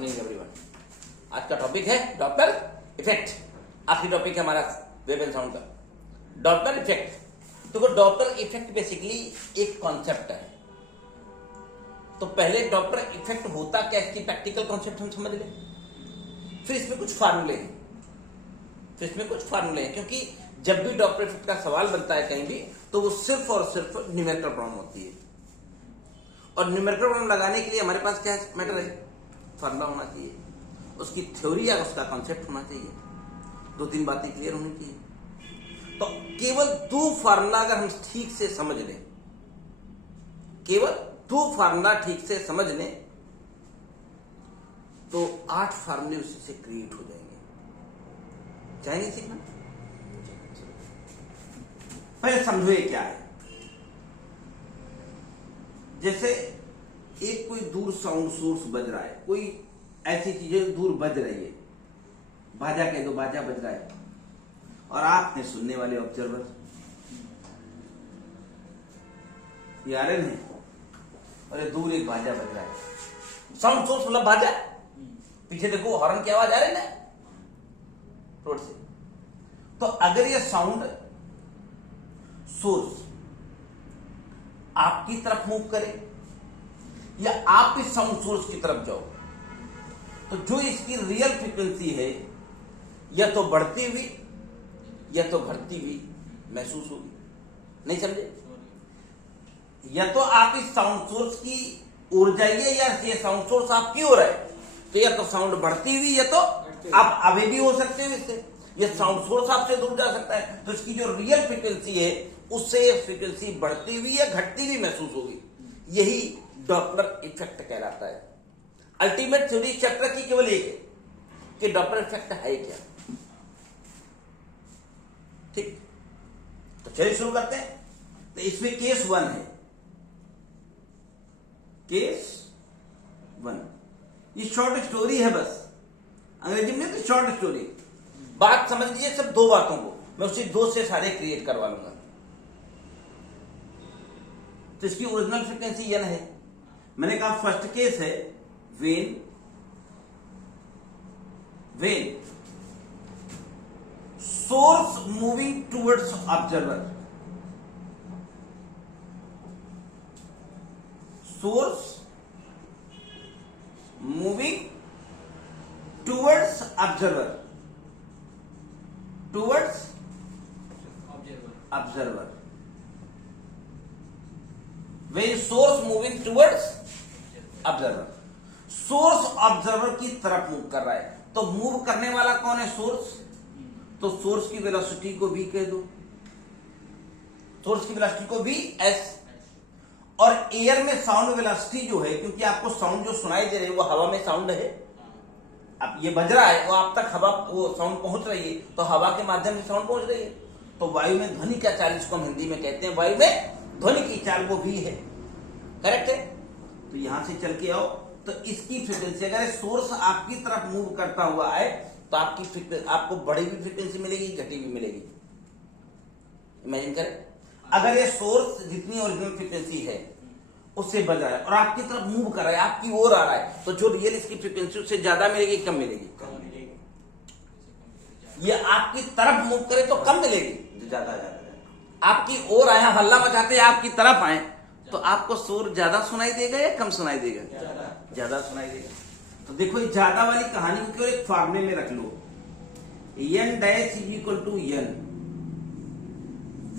Morning everyone. आज का topic है डॉपलर इफेक्ट। आखिरी टॉपिक है हमारा वेव एंड साउंड का डॉपलर इफेक्ट। तो डॉपलर इफेक्ट बेसिकली एक कॉन्सेप्ट है। तो पहले डॉपलर इफेक्ट होता क्या, इसकी प्रैक्टिकल कॉन्सेप्ट हम समझ लें, फिर इसमें कुछ फार्मूले हैं। क्योंकि जब भी डॉपलर इफेक्ट का सवाल बनता है कहीं भी, तो वो सिर्फ और सिर्फ न्यूमेरिकल प्रॉब्लम होती है। और न्यूमेरिकल प्रॉब्लम लगाने के लिए हमारे पास क्या मैटर है, फार्मूला होना चाहिए, उसकी थ्योरी या उसका कॉन्सेप्ट होना चाहिए, 2-3 बातें क्लियर होनी चाहिए। तो केवल 2 फार्मूला अगर हम ठीक से समझ लें, केवल 2 फार्मूला ठीक से समझ लें, तो 8 फार्मूले उसी से क्रिएट हो जाएंगे। चाहेंगे सीखना? पहले समझो ये क्या है। जैसे एक कोई दूर साउंड सोर्स बज रहा है, कोई ऐसी चीजें दूर बज रही है, बाजा कह दो, बाजा बज रहा है, और आप हैं सुनने वाले ऑब्जर्वर, ये आर्यन है और ये दूर एक बाजा बज रहा है। साउंड सोर्स मतलब बाजा, पीछे देखो हॉर्न की आवाज आ रही है ना रोड से। तो अगर ये साउंड सोर्स आपकी तरफ मूव करे या आप इस साउंड सोर्स की तरफ जाओ, तो जो इसकी रियल फ्रीक्वेंसी है या तो बढ़ती हुई या तो घटती हुई महसूस होगी। नहीं समझे? या तो आप इस साउंड सोर्स की ओर जाइए या ये साउंड सोर्स आपकी ओर है, तो या तो साउंड बढ़ती हुई या तो आप अभी भी हो सकते हो इससे, ये साउंड सोर्स आपसे दूर जा सकता है। तो इसकी जो रियल फ्रीक्वेंसी है उससे फ्रीक्वेंसी बढ़ती हुई या घटती हुई महसूस होगी। यही डॉपलर इफेक्ट कहलाता है। अल्टीमेट थ्योरी चैप्टर की केवल एक है कि डॉपलर इफेक्ट है क्या। ठीक, तो चलिए शुरू करते हैं। तो इसमें केस 1 है, केस 1। ये शॉर्ट स्टोरी है, बस अंग्रेजी में तो शॉर्ट स्टोरी। बात समझ लीजिए, सब 2 बातों को मैं उसी 2 से सारे क्रिएट करवा लूंगा। तो इसकी ओरिजिनल फ्रीक्वेंसी n है। मैंने कहा फर्स्ट केस है when source moving towards observer, source moving towards observer, towards observer, when source moving towards observer. Source observer की तरफ मूव कर रहा है, तो मूव करने वाला कौन है? सोर्स। तो सोर्स की वेलोसिटी को v कह दो, सोर्स की वेलोसिटी को v s। और एयर में साउंड वेलोसिटी जो है, क्योंकि आपको साउंड जो सुनाई दे रही है वो हवा में साउंड है। अब ये बज रहा है, वो आप तक हवा, वो साउंड पहुंच रही है, तो हवा के माध्यम से साउंड पहुंच रही है। तो वायु में ध्वनि का चाल, जिसको हम हिंदी में कहते हैं वायु में ध्वनि की चाल, वो भी है। करेक्ट है? तो यहां से चल के आओ, तो इसकी फ्रीक्वेंसी अगर सोर्स आपकी तरफ मूव करता हुआ है, तो आपको बढ़ी हुई फ्रीक्वेंसी मिलेगी, घटी हुई मिलेगी। इमेजिन करें, अगर ये सोर्स जितनी ओरिजिनल फ्रीक्वेंसी है उससे बज रहा है और आपकी तरफ मूव कर रहा है, आपकी ओर आ रहा है, तो जो रियल इसकी फ्रीक्वेंसी उससे ज्यादा मिलेगी, कम मिलेगी? ये आपकी तरफ मूव करे तो कम मिलेगी, ज्यादा आपकी ओर आया, हल्ला मचाते आपकी तरफ आए, तो आपको शोर ज्यादा सुनाई देगा या कम सुनाई देगा? ज्यादा सुनाई देगा। तो देखो, ये ज्यादा वाली कहानी को केवल एक फार्मूले में रख लो, n dash is equal to n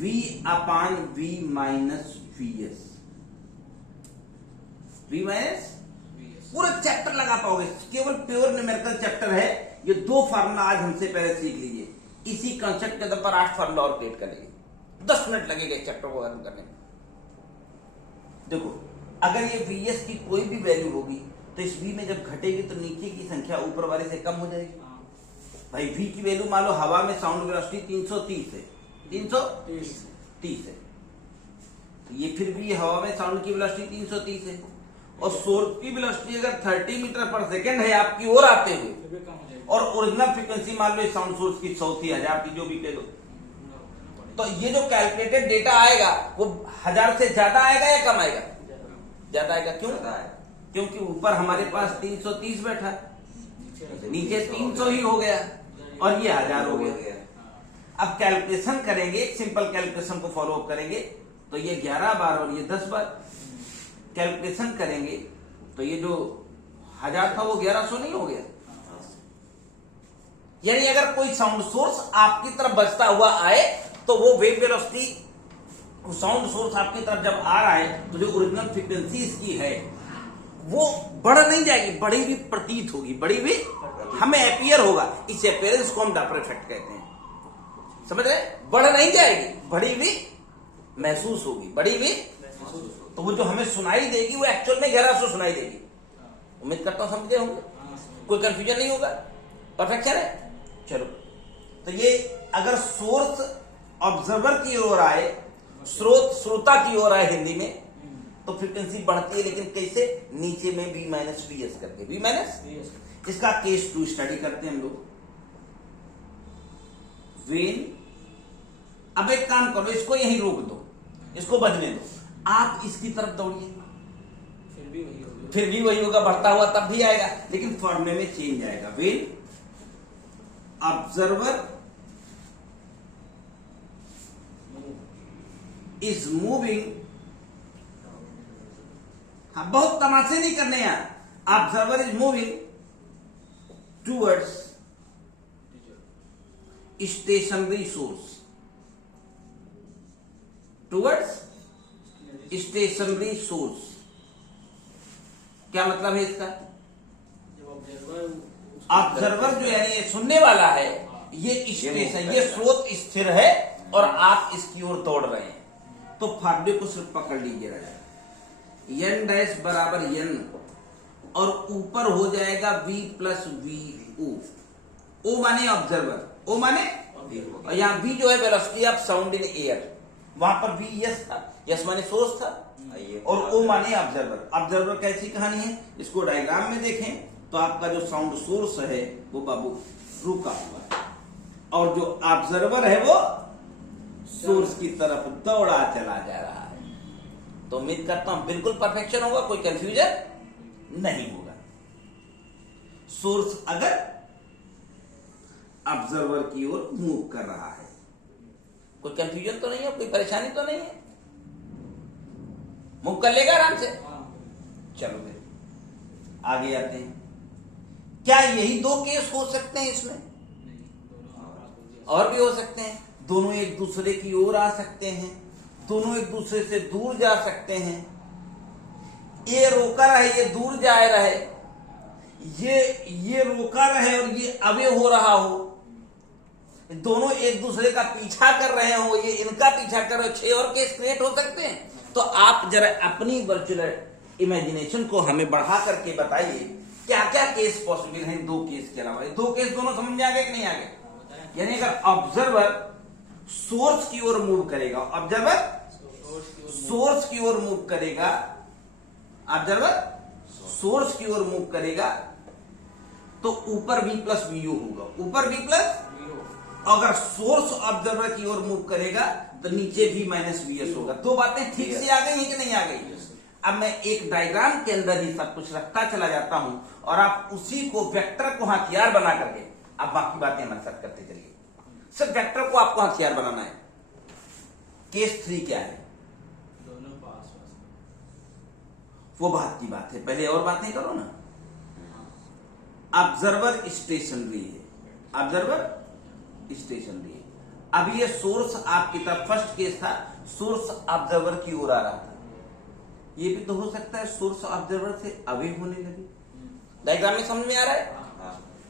v upon v minus vs। v minus पूरा चैप्टर लगा पाओगे, केवल प्योर न्यूमेरिकल चैप्टर है। ये 2 फार्मूला आज हमसे पहले सीख लीजिए, इसी कंसेप्ट के आधार पर 8 फार्मूला और क्रिएट कर लेंगे। 10 मिनट लगेगा इस चैप्टर को खत्म करने में। देखो, अगर ये vs की कोई भी वैल्यू होगी, तो इस v में जब घटेगी तो नीचे की संख्या ऊपर वाले से कम हो जाएगी। भाई v की वैल्यू मान लो हवा में साउंड वेलोसिटी 330 है, 330 है, तो ये फिर भी हवा में साउंड की वेलोसिटी 330 है, और सोर्स की वेलोसिटी अगर 30 मीटर पर सेकेंड है आपकी ओर आते हुए, और ओरिजिनल फ्रीक्वेंसी मान लो साउंड सोर्स की 100 थी, 1000 की, जो भी कह लो, तो ये जो कैलकुलेटेड डेटा आएगा वो 1000 से ज्यादा आएगा या कम आएगा? ज्यादा आएगा। क्यों? क्योंकि ऊपर हमारे पास 330 बैठा है, नीचे 300 ही हो गया और ये 1000 हो गया। अब कैलकुलेशन करेंगे, एक सिंपल कैलकुलेशन को फॉलो अप करेंगे तो ये 11 बार और ये 10 बार कैलकुलेशन करेंगे तो ये जो 1000 था वो 1100 नहीं हो गया। यानी अगर कोई साउंड सोर्स आपकी तरफ बजता हुआ आए तो वो वेव वेलोसिटी, साउंड सोर्स आपकी तरफ जब आ रहा है तो जो ओरिजिनल फ्रीक्वेंसी इसकी है वो बढ़ नहीं जाएगी, बढ़ी हुई प्रतीत होगी, बढ़ी हुई हमें अपीयर होगा। इस अपीयरेंस को हम डॉपलर इफेक्ट कहते हैं, समझ रहे? बढ़ नहीं जाएगी, बढ़ी हुई महसूस होगी, बढ़ी हुई। तो वो जो हमें सुनाई देगी वो एक्चुअल में 1100 सुनाई देगी। उम्मीद करता हूं समझ गए होंगे, कोई कंफ्यूजन नहीं होगा, परफेक्शन है। चलो, तो ये अगर सोर्स ऑब्जर्वर की ओर आए, स्रोत श्रोता की ओर आए हिंदी में, तो फ्रीक्वेंसी बढ़ती है, लेकिन कैसे? नीचे में V माइनस VS करके, V माइनस। इसका केस 2 स्टडी करते हैं हम लोग। वेन, अब एक काम करो, इसको यहीं रोक दो, इसको बजने दो, आप इसकी तरफ दौड़िए, फिर भी वही होगा, बढ़ता हुआ तब भी आएगा, लेकिन फॉर्मूले में चेंज आएगा। वेन ऑब्जर्वर इज मूविंग, हाँ बहुत तमाशे नहीं करने यार, observer is moving towards stationary source, towards stationary source. क्या मतलब है इसका? ऑब्जर्वर जो है ये सुनने वाला है, ये स्टेशन, ये स्रोत स्थिर है और आप इसकी ओर दौड़ रहे हैं, तो फार्मूले को सिर्फ पकड़ लीजिएगा, n डैश बराबर n और ऊपर हो जाएगा V प्लस VO। O माने ऑब्जर्वर, O माने, और यहाँ V जो है velocity of sound in air, वहां पर VS था, यस माने सोर्स था, और O माने ऑब्जर्वर। ऑब्जर्वर कैसी कहानी है, इसको डायग्राम में देखें तो आपका जो साउंड सोर्स है वो बाबू रुका हुआ है, और जो ऑब्जर्वर है वो सोर्स की तरफ दौड़ा चला जा रहा है। तो उम्मीद करता हूं बिल्कुल परफेक्शन होगा, कोई कंफ्यूजन नहीं होगा। सोर्स अगर ऑब्जर्वर की ओर मूव कर रहा है, कोई कंफ्यूजन तो नहीं है, कोई परेशानी तो नहीं है, मूव कर लेगा आराम से। चलो फिर आगे आते हैं। क्या यही 2 केस हो सकते हैं इसमें? और भी हो सकते हैं, दोनों एक दूसरे की ओर आ सकते हैं, दोनों एक दूसरे से दूर जा सकते हैं, ये रोका रहे ये दूर जा रहे, ये रोका रहे और ये अवे हो रहा हो, दोनों एक दूसरे का पीछा कर रहे हो, ये इनका पीछा कर रहे हो, 6 और केस क्रिएट हो सकते हैं। तो आप जरा अपनी वर्चुअल इमेजिनेशन को हमें बढ़ा करके बताइए क्या क्या केस पॉसिबल हैं 2 केस के अलावा। 2 केस दोनों समझ में आ गए कि नहीं आ गए? यानी अगर ऑब्जर्वर सोर्स की ओर मूव करेगा, ऑब्जर्वर सोर्स की ओर मूव करेगा, ऑब्जर्वर सोर्स की ओर मूव करेगा तो ऊपर V प्लस VO होगा, ऊपर V प्लस। अगर सोर्स ऑब्जर्वर की ओर मूव करेगा तो नीचे V माइनस VS होगा। 2 बातें ठीक से आ गई हैं कि नहीं आ गई? अब मैं एक डायग्राम के अंदर ही सब कुछ रखता चला जाता हूं और आप उसी को वेक्टर को हथियार बना करके आप बाकी बातें हमारे साथ करते चलिए। सिर्फ वेक्टर को आपको हथियार बनाना है। केस 3 क्या है? दोनों पास वो बात की बात है, पहले और बातें करो ना। ऑब्जर्वर स्टेशनरी है, ऑब्जर्वर स्टेशनरी है। अब ये सोर्स आपकी तरफ, फर्स्ट केस था सोर्स ऑब्जर्वर की ओर आ रहा था, ये भी तो हो सकता है सोर्स ऑब्जर्वर से अवे होने लगे। डायग्राम में समझ में आ रहा है?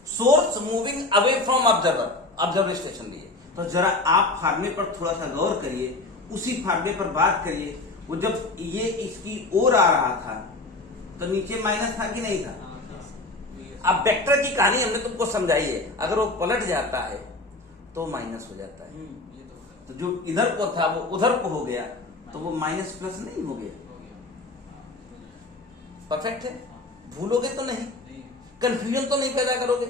Source moving away from observer, observer stationary है। तो जरा आप फार्मूले पर थोड़ा सा गौर करिए, उसी फार्मूले पर बात करिए। वो जब ये इसकी ओर आ रहा था तो नीचे माइनस था कि नहीं था? अब वेक्टर की कहानी हमने तुमको समझाई है, अगर वो पलट जाता है तो माइनस हो जाता है। तो जो इधर को था वो उधर को हो गया, तो वो माइनस प्लस नहीं हो गया। परफेक्ट है? भूलोगे तो नहीं, कंफ्यूजन तो नहीं पैदा करोगे।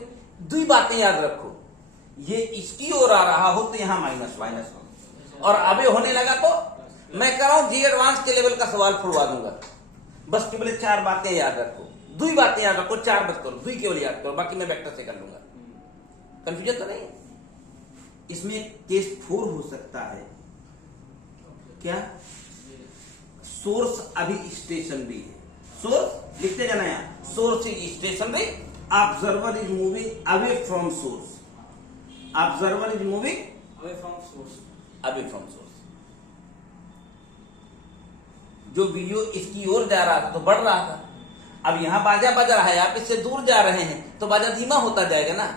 2 बातें याद रखो, ये इसकी ओर आ रहा हो तो यहां माइनस माइनस हो, और अबे होने लगा तो मैं कह रहा हूं जी एडवांस के लेवल का सवाल फुड़वा दूंगा। बस केवल 4 बातें याद रखो। दुई बातें याद रखो, चार मत करो, दुई केवल याद करो, बाकी मैं वेक्टर से कर लूंगा। कंफ्यूजन तो नहीं? इसमें केस 4 हो सकता है क्या? सोर्स अभी स्टेशनरी है, सोर्स लिखते जाना है, source is stationary, observer is moving away from source, observer is moving away from source, away from source. जो वीडियो इसकी ओर जा रहा था तो बढ़ रहा था, अब यहां बाजा बज रहा है, आप इससे दूर जा रहे हैं तो बाजा धीमा होता जाएगा ना,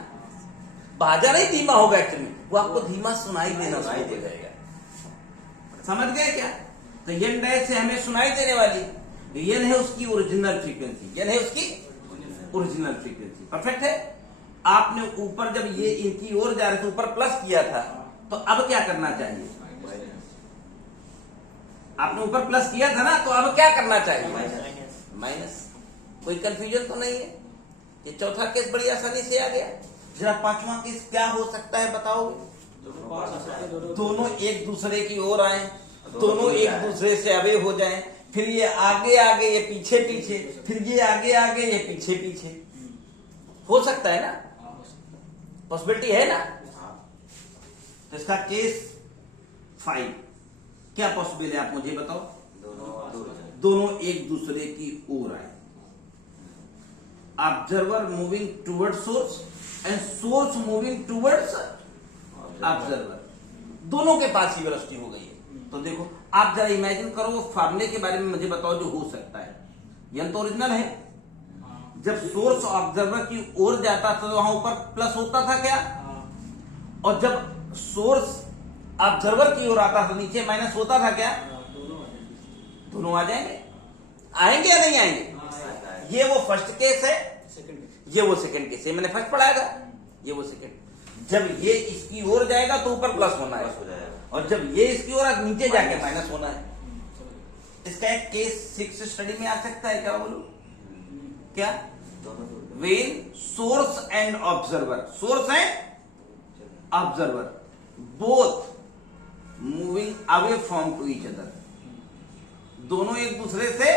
बाजा नहीं धीमा होगा एक्चुअली, वो आपको धीमा सुनाई देना शुरू हो जाएगा। समझ गए क्या? तो एन डैश से हमें सुनाई देने वाली, एन है उसकी ओरिजिनल फ्रीक्वेंसी, एन है उसकी ओरिजिनल फ्रीक्वेंसी। परफेक्ट है। आपने ऊपर जब ये इनकी ओर जा रहे थे ऊपर प्लस किया था, तो अब क्या करना चाहिए? आपने ऊपर प्लस किया था ना, तो अब क्या करना चाहिए? माइनस। कोई कंफ्यूजन तो नहीं है? ये चौथा केस बड़ी आसानी से आ गया। जरा पांचवा केस क्या हो सकता है बताओगे? दोनों एक दूसरे की ओर आए, दोनों एक दूसरे से अवे हो जाएं, फिर ये आगे आगे ये पीछे पीछे, फिर ये आगे आगे ये पीछे पीछे, हो सकता है ना? पॉसिबिलिटी है ना? तो इसका केस 5 क्या पॉसिबल है, आप मुझे बताओ। दोनों एक दूसरे की ओर आए, observer moving towards source and source moving towards observer, दोनों के पास ही वेलोसिटी हो गई है। तो देखो आप जरा इमेजिन करो, वो फार्मूले के बारे में मुझे बताओ जो हो सकता है। यह तो ओरिजिनल है, जब सोर्स ऑब्जर्वर की ओर जाता था तो वहां ऊपर प्लस होता था क्या? और जब सोर्स ऑब्जर्वर की ओर आता था नीचे माइनस होता था क्या? दोनों आ जाएंगे, आएंगे या नहीं आएंगे? ये वो फर्स्ट केस है, ये वो सेकंड केस है, मैंने फर्स्ट पढ़ाया था, ये वो सेकंड। जब ये इसकी ओर जाएगा तो ऊपर प्लस होना है, और जब ये इसकी ओर नीचे जाके माइनस होना है। इसका एक केस 6 स्टडी में आ सकता है क्या? बोलो क्या? When source and observer, source and observer both moving away from to each other, दोनों एक दूसरे से,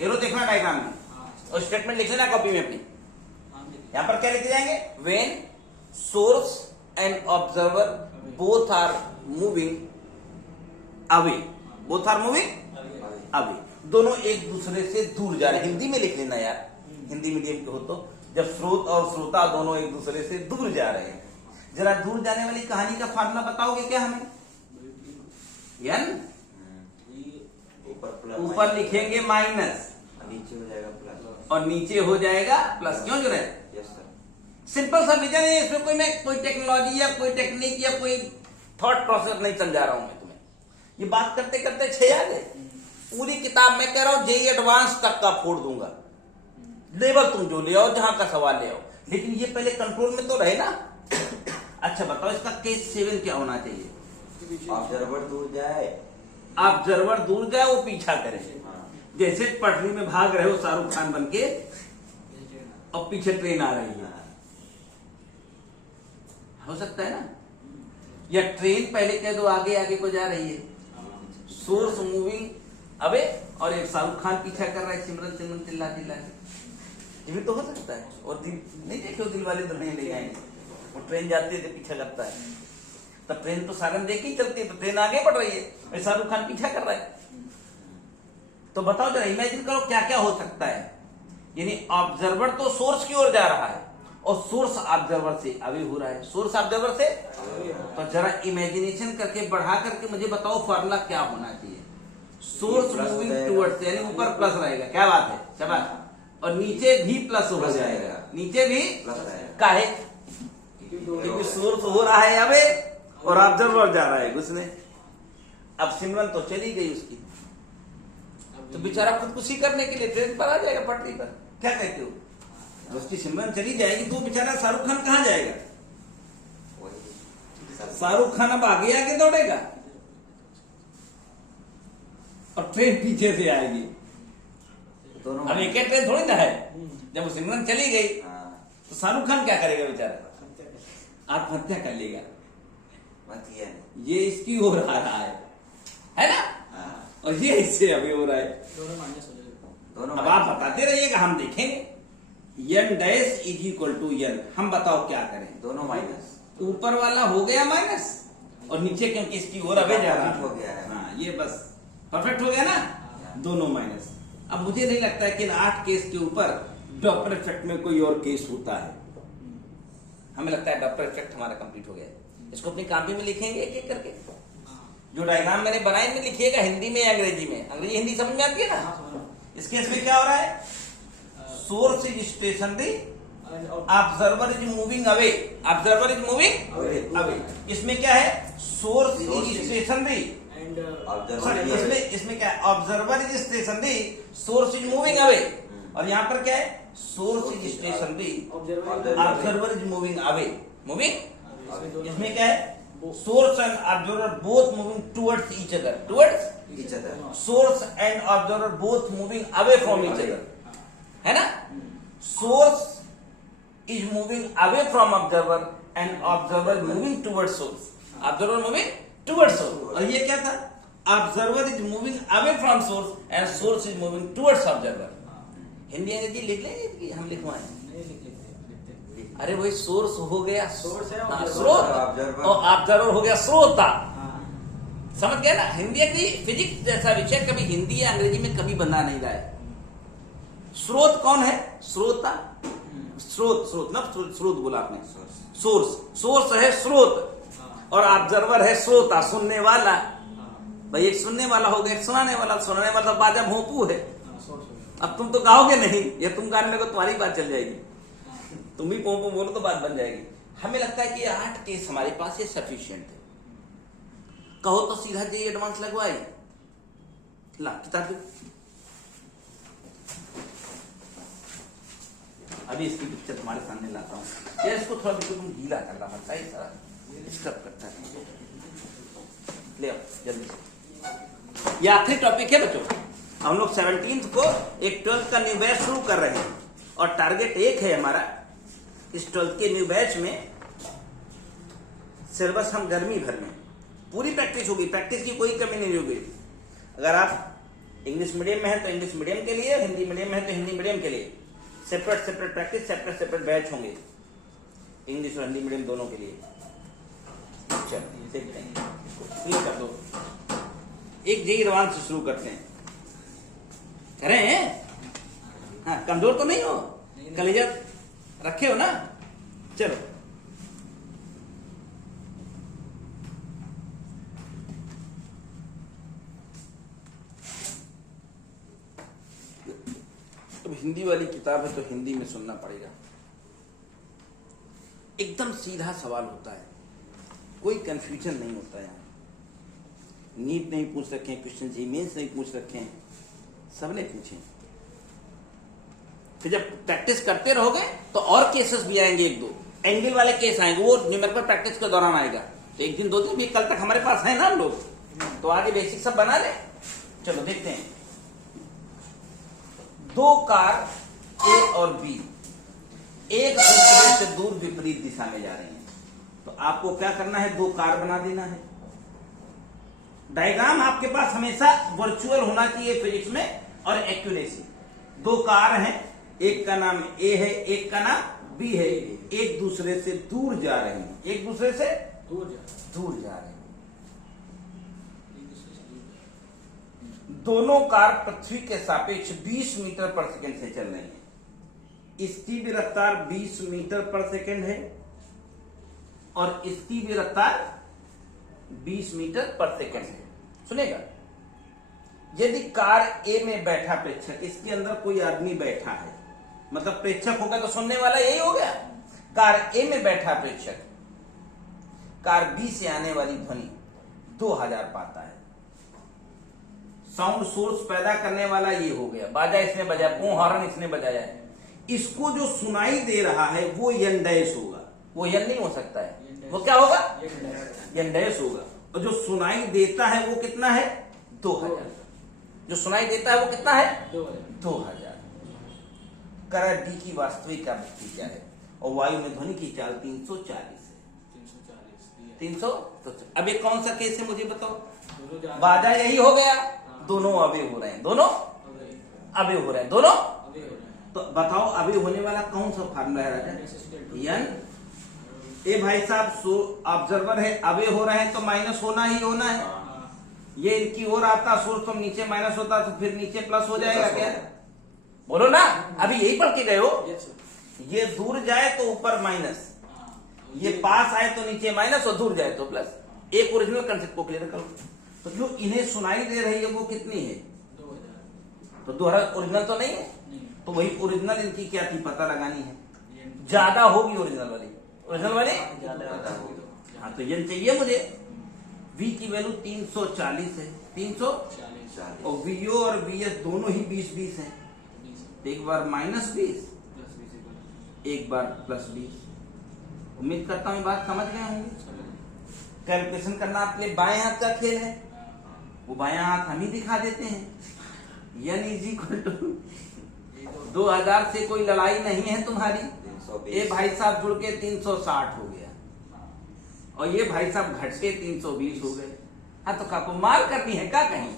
एरो देखना डायग्राम में और स्टेटमेंट लिख लेना कॉपी में अपनी। यहां पर क्या लिखे जाएंगे? When source and observer both are moving away, both are moving away, दोनों एक दूसरे से दूर जा रहे हैं। हिंदी में लिख लेना यार, हिंदी मीडियम के हो तो, जब स्रोत और श्रोता दोनों एक दूसरे से दूर जा रहे हैं। जरा दूर जाने वाली कहानी का फार्मूला बताओगे क्या हमें? एन ऊपर लिखेंगे माइनस, नीचे हो जाएगा प्लस, और नीचे हो जाएगा प्लस। क्यों जो है? सिंपल सा रीजन है, इसमें कोई टेक्नोलॉजी या कोई टेक्निक या कोई थॉट प्रोसेस नहीं समझा रहा हूं मैं तुम्हें। ये बात करते करते 6 याद है, पूरी किताब मैं कह रहा हूं जेईई एडवांस तक का फोड़ दूंगा, लेवल तुम जो ले आओ, जहां का सवाल ले आओ, लेकिन ये पहले कंट्रोल में तो रहे ना। अच्छा बताओ इसका केस 7 क्या होना चाहिए? ऑब्जर्वर दूर जाए, ऑब्जर्वर दूर जाए, वो पीछा करे, जैसे पटरी में भाग रहे हो शाहरुख खान बनके और पीछे ट्रेन आ रही है, हो सकता है ना? या ट्रेन पहले कह दो आगे आगे को जा रही है, सोर्स मूविंग अबे और एक शाहरुख खान पीछा कर रहा है, सिमरन सिमरन चिल्ला चिल्ला, ये भी तो हो सकता है। और दिल नहीं देखे दिल वाले दुल्हन ले जाएंगे, वो ट्रेन जाती है तो पीछा करता है, तब ट्रेन तो सारन देख ही चलती है, तो ट्रेन आगे बढ़ रही है, शाहरुख खान पीछा कर रहा है। तो बताओ जरा इमेजिन करो क्या क्या हो सकता है। यानी ऑब्जर्वर तो सोर्स की ओर जा रहा है और सोर्स ऑब्जर्वर से अवे हो रहा है, सोर्स ऑब्जर्वर से। तो जरा इमेजिनेशन करके बढ़ा करके मुझे बताओ फार्मूला क्या होना चाहिए? सोर्स मूविंग टुवर्ड्स, यानी ऊपर प्लस रहेगा, क्या बात है, शाबाश, और नीचे भी प्लस हो जाएगा, नीचे भी काहे? क्योंकि सोर्स हो रहा है अबे और ऑब्जर्वर जा रहा है घुसने। अब सिमरन तो चली गई उसकी, तो बेचारा खुदकुशी करने के लिए ट्रेन पर आ जाएगा पटरी पर, क्या कहते हो? उसकी सिमरन चली जाएगी तो बेचारा शाहरुख खान कहां जाएगा? शाहरुख खान अब आगे आगे दौड़ेगा और ट्रेन पीछे से आएगी। अब एक ट्रेन थोड़ी ना है, जब सिमरन चली गई तो शाहरुख खान क्या करेगा बेचारा? आत्महत्या कर लेगा। ये इसकी हो रहा है ना? और ये इससे अभी हो रहा है, दोनों अब आप बताते रहिएगा, हम देखेंगे। यन डैश इज इक्वल टू यन, हम बताओ क्या करें। दोनों माइनस। ऊपर वाला हो गया माइनस और नीचे क्योंकि इसकी ओर अबे जा रहा हो गया है। हाँ, ये बस परफेक्ट हो गया ना, दोनों माइनस। अब मुझे नहीं लगता है कि इन 8 केस के ऊपर डॉपलर इफेक्ट में कोई और केस होता है। हमें लगता है डॉपलर इफेक्ट हमारा कंप्लीट हो गया है। इसको अपनी कॉपी में लिखेंगे एक एक करके। जो डायग्राम मैंने बनाई में लिखिएगा, हिंदी में या अंग्रेजी में। अंग्रेजी हिंदी समझ में आती है ना। इस केस में क्या हो रहा है, source is stationary, observer is moving away, observer is moving away. इसमें क्या है, सोर्स इज स्टेशनरी एंड इसमें क्या है, observer is stationary, source is moving away. और यहाँ पर क्या है, source is stationary, observer is moving away, moving. इसमें क्या है, source and observer both moving towards each other, towards each other. Source and observer both moving away from each other, है ना। Source is moving away from observer and observer moving towards source, observer moving towards source। और ये क्या था, observer is moving away from source and source is moving towards observer। Hindi अंग्रेजी लिख लेंगे कि हम लिखवाएं? नहीं लिखते। अरे वही सोर्स हो गया सोर्स है, हाँ, observer, स्रोत, observer। और ऑब्जर्वर हो गया श्रोता। हाँ। समझ गए ना। हिंदी की फिजिक्स जैसा विषय कभी हिंदी या अंग्रेजी में कभी बना नहीं रहा है। स्रोत कौन है, श्रोता। स्रोत ना, स्रोत बोला आपने, सोर्स है स्रोत, और ऑब्जर्वर है श्रोता, सुनने वाला। भाई एक सुनने वाला हो गया, एक सुनाने वाला। सुनाने वाला बाजा भोंपू है। अब तुम तो गाओगे नहीं, या तुम गाने लगो तुम्हारी बात चल जाएगी। तुम ही भोंपू बोलो तो बात बन जाएगी। हमें लगता है कि 8 केस हमारे पास ये सफिशिएंट है। कहो तो सीधा जे एडवांस लगवाई ला किताब। अभी इसकी पिक्चर तुम्हारे सामने लाता हूँ। ये इसको थोड़ा बिल्कुल तुम गीला करना पड़ता है, सारा डिस्टर्ब करता है। ले आओ जल्दी से। ये आखिरी टॉपिक है बच्चों। हम लोग 17th को एक 12th का न्यू बैच शुरू कर रहे हैं और टारगेट एक है हमारा, इस 12th के न्यू बैच में सिलेबस हम गर्मी भर में पूरी प्रैक्टिस होगी। प्रैक्टिस की कोई कमी नहीं होगी। अगर आप इंग्लिश मीडियम में है तो इंग्लिश मीडियम के लिए, हिंदी मीडियम में है तो हिंदी मीडियम के लिए सेपरेट प्रैक्टिस, सेपरेट बैच होंगे, इंग्लिश और हिंदी मीडियम दोनों के लिए। चलो देखते हैं, क्लियर कर दो। एक जेई एडवांस से शुरू करते हैं। करें हैं? हाँ, कमजोर तो नहीं हो, कलेजा रखे हो ना। चलो अब हिंदी वाली किताब है तो हिंदी में सुनना पड़ेगा। एकदम सीधा सवाल होता है, कोई कंफ्यूजन नहीं होता है। नीट नहीं पूछ रखे हैं क्वेश्चन, जी मेंस नहीं पूछ रखे हैं, सबने पूछे। फिर जब प्रैक्टिस करते रहोगे तो और केसेस भी आएंगे, 1-2 एंगल वाले केस आएंगे, वो न्यूमेरिकल प्रैक्टिस के दौरान आएगा। तो एक दिन 2 दिन भी कल तक हमारे पास है ना हम लोग, तो आगे बेसिक सब बना ले। चलो देखते हैं। 2 कार ए और बी एक दूसरे से दूर विपरीत दिशा में जा रही हैं, तो आपको क्या करना है, 2 कार बना देना है। डायग्राम आपके पास हमेशा वर्चुअल होना चाहिए फिजिक्स में, और एक्यूरेसी। 2 कार हैं, एक का नाम ए है, एक का नाम बी है, एक दूसरे से दूर जा रहे हैं, एक दूसरे से दूर जा रहे हैं। दोनों कार पृथ्वी के सापेक्ष 20 मीटर पर सेकंड से चल रही हैं। इसकी भी रफ्तार 20 मीटर पर सेकंड है और इसकी भी रफ्तार 20 मीटर पर सेकंड है। सुनेगा, यदि कार ए में बैठा प्रेक्षक, इसके अंदर कोई आदमी बैठा है, मतलब प्रेक्षक होगा तो सुनने वाला यही हो गया। कार ए में बैठा प्रेक्षक कार बी से आने वाली ध्वनि 2000 पाता है। साउंड सोर्स पैदा करने वाला ये हो गया, बाजा इसने बजाया, पो हॉर्न इसने बजाया है। इसको जो सुनाई दे रहा है वो यन डैश होगा, वो यन नहीं हो सकता है, वो क्या होगा, यन डैश होगा। और जो सुनाई देता है वो कितना है, 2000। जो सुनाई देता है वो कितना है, 2000। करंट डी की वास्तविक आवृत्ति क्या है, और वायु में ध्वनि की चाल 340 है। 300। अब ये कौन सा केस है मुझे बताओ। बाजा यही हो गया, दोनों अवे हो रहे हैं, दोनों अबे हो रहे हैं दोनों। अबे हो रहे हैं। तो बताओ अबे होने वाला कौन सा फार्मूला है राजा? एन। ए भाई साहब ऑब्जर्वर है, अबे हो रहे हैं तो माइनस होना ही होना है। ये इनकी ओर आता सोर्स, तो नीचे माइनस होता तो फिर नीचे प्लस हो जाएगा क्या? बोलो ना, अभी यही पढ़ के गए हो। ये दूर जाए तो ऊपर माइनस, ये पास आए तो नीचे माइनस, और दूर जाए तो प्लस। एक ओरिजिनल कंसेप्ट को क्लियर करो। तो जो इन्हें सुनाई दे रही है वो कितनी है? 2000। तो दोहरा ओरिजिनल तो नहीं है, नहीं। तो वही ओरिजिनल इनकी क्या थी पता लगानी है। ज्यादा होगी ओरिजिनल वाली, ओरिजिनल वाली ज्यादा होगी। हाँ, तो ये चाहिए मुझे। v की वैल्यू 340 है, 300, 40। और vo और vs दोनों ही 20-20 है। एक बार -20, 10 एक बार +20। उम्मीद करता हूँ बात समझ गए होंगे। कैलकुलेशन करना आपके बाएं हाथ का खेल है, वो बायां हाथ हम ही दिखा देते हैं। n = 2000 से कोई लड़ाई नहीं है तुम्हारी। 320। ये भाई साहब जुड़ के 360 हो गया, और ये भाई साहब घट के 320 हो गए। हाँ, तो काको मार करनी है क्या कहीं?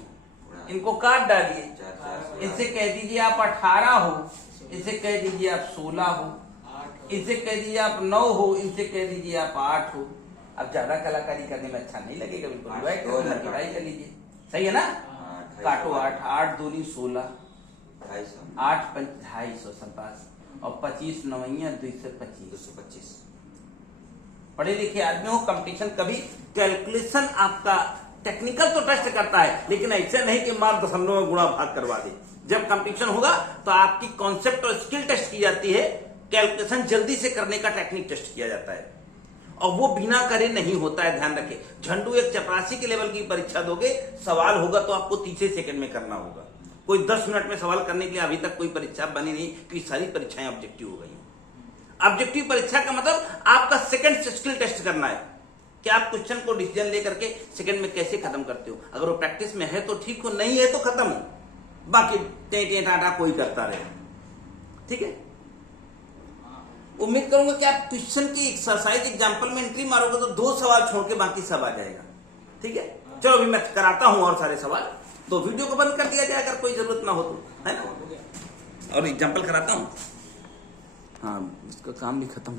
इनको काट डालिए। 4 इसे कह दीजिए आप 18 हो, इसे कह दीजिए आप 16 हो, इसे कह दीजिए आप 9 हो, इनसे कह दीजिए आप 8 हो। अब ज्यादा कलाकारी करने में अच्छा नहीं लगेगा, बिल्कुल मल्टीप्लाई कर लीजिए। सही है ना? काटो 8, 8 दूनी 16, 8 5 250, और 25 9 225। 225। पढ़े लिखे आदमी हो, कंपटीशन कभी कैलकुलेशन आपका टेक्निकल तो टेस्ट करता है, लेकिन ऐसा नहीं कि मार दशमलव में गुणा भाग करवा दे। जब कंपटीशन होगा तो आपकी कॉन्सेप्ट और स्किल टेस्ट की जाती है, कैलकुलेशन जल्दी से करने का टेक्निक टेस्ट किया जाता है, और वो बिना करे नहीं होता है। ध्यान रखें, झंडू एक चपरासी के लेवल की परीक्षा दोगे, सवाल होगा तो आपको 30 सेकंड में करना होगा। कोई 10 मिनट में सवाल करने के लिए अभी तक कोई परीक्षा बनी नहीं, क्योंकि सारी परीक्षाएं ऑब्जेक्टिव हो गई। ऑब्जेक्टिव परीक्षा का मतलब आपका सेकंड स्किल टेस्ट करना है कि आप क्वेश्चन को डिसीजन लेकर के सेकंड में कैसे खत्म करते हो। अगर वो प्रैक्टिस में है तो ठीक हो, नहीं है तो खत्म हो, बाकी टे टाटा कोई करता रहे। ठीक है, उम्मीद करूंगा कि आप क्वेश्चन की एक्सरसाइज एग्जांपल में एंट्री मारोगे तो 2 सवाल छोड़ के बाकी सब आ जाएगा। ठीक है, चलो अभी मैं कराता हूं और सारे सवाल, तो वीडियो को बंद कर दिया जाए अगर कोई जरूरत ना हो तो, है ना? और एग्जांपल कराता हूं। हाँ, इसका काम भी खत्म